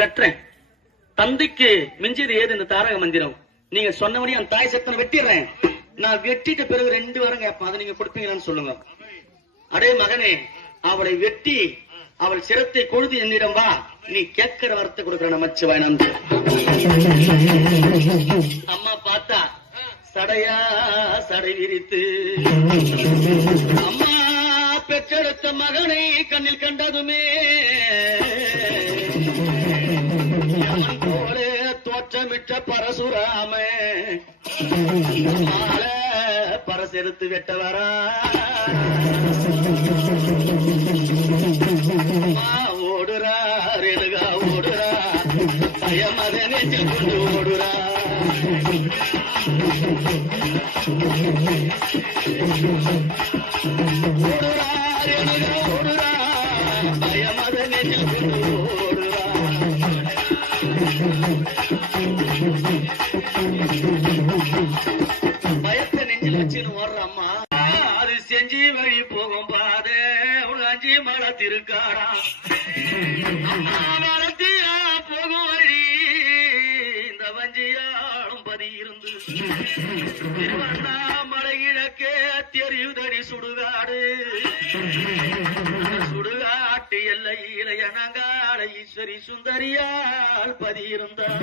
வெட்டுறேன். தந்தைக்கு மிஞ்சது ஏது? இந்த தாரக மந்திரம். நீங்க சொன்னபடி அந்த தாய் சத்தனை வெட்டிடுறேன். நான் வெட்டிட்ட பிறகு ரெண்டு வாரம் கேட்பேன். அதை நீங்க கொடுப்பீங்களான்னு சொல்லுங்க. அடே மகனே அவளை வெட்டி அவள் சிரத்தை கொழுது என்னிடம் வா. நீ கேட்கிற வரத்தை கொடுக்கிற நமச்சிவாய் நன்றி அம்மா பார்த்தா சடையா சடை விரித்து. அம்மா பெற்றெடுத்த மகனை கண்ணில் கண்டதுமே. அச்சமிட்ட பரசுராமே. மால பரசெடுத்து வெட்ட வரா ஓடுறா ரெடுகா ஓடுறா. பயமத கொண்டு ஓடுறா. ஓடுறா ரெடுகா ஓடுறா. பயமத நெஞ்சில் கொண்டு ஓடுறா. பயத்தை நெஞ்சில் வச்சுன்னு ஓடுற அம்மா அது செஞ்சு வழி போகும் பாதே. உணஞ்சி மழை திருக்காரா அம்மா போகும் வழி. இந்த வஞ்சியாளும் பதி இருந்து. திருவண்ணாமலை கிழக்கே தெரியுதடி சுடுகாடு. சுடுகாட்டு எல்லையில எனங்கால ஈஸ்வரி சுந்தரியால் பதியிருந்தார்.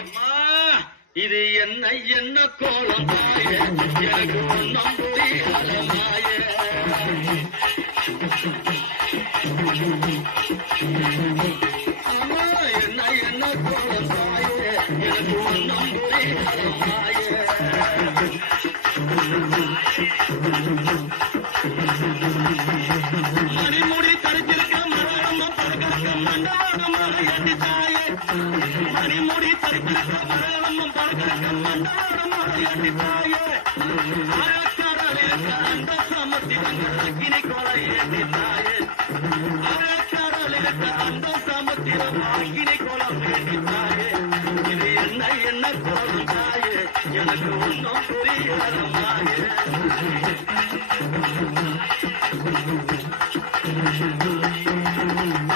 அம்மா, இது என்ன என்ன கோலம் தாய? எனக்கு ஒன்றும் புரியாத மாய அம்மா, என்ன என்ன கோலம் தாய? எனக்கு ஒன்றும் புரியாத மாய மணிமுடி தடுத்திருக்க மரம் பறக்க மண்டாடமாக எட்டி தாயே ஆழக்கடலே அந்த சமுத்திரங்கள் அக்கினி கொலை ஏற்றி தாயே ஆழக்கடலே அந்த சமுத்திரம் அக்கினி கொலம் ஏற்றி தாயே இது என்ன என்ன கோலம் தாயே எனக்கு ஒன்றும் புரியாத Thank you.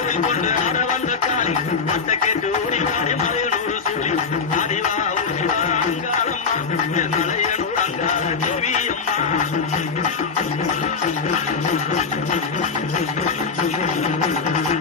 கோயில் கொண்டு ஆட வந்த காளி. மத்த கேட்டு ஓடி வாடி மலையனூர் சூழி ஆடிவா ஓடிவா அங்காளம்மா. என் மலையனூர் அங்காள தேவி அம்மா. ஆடிவா ஓடிவா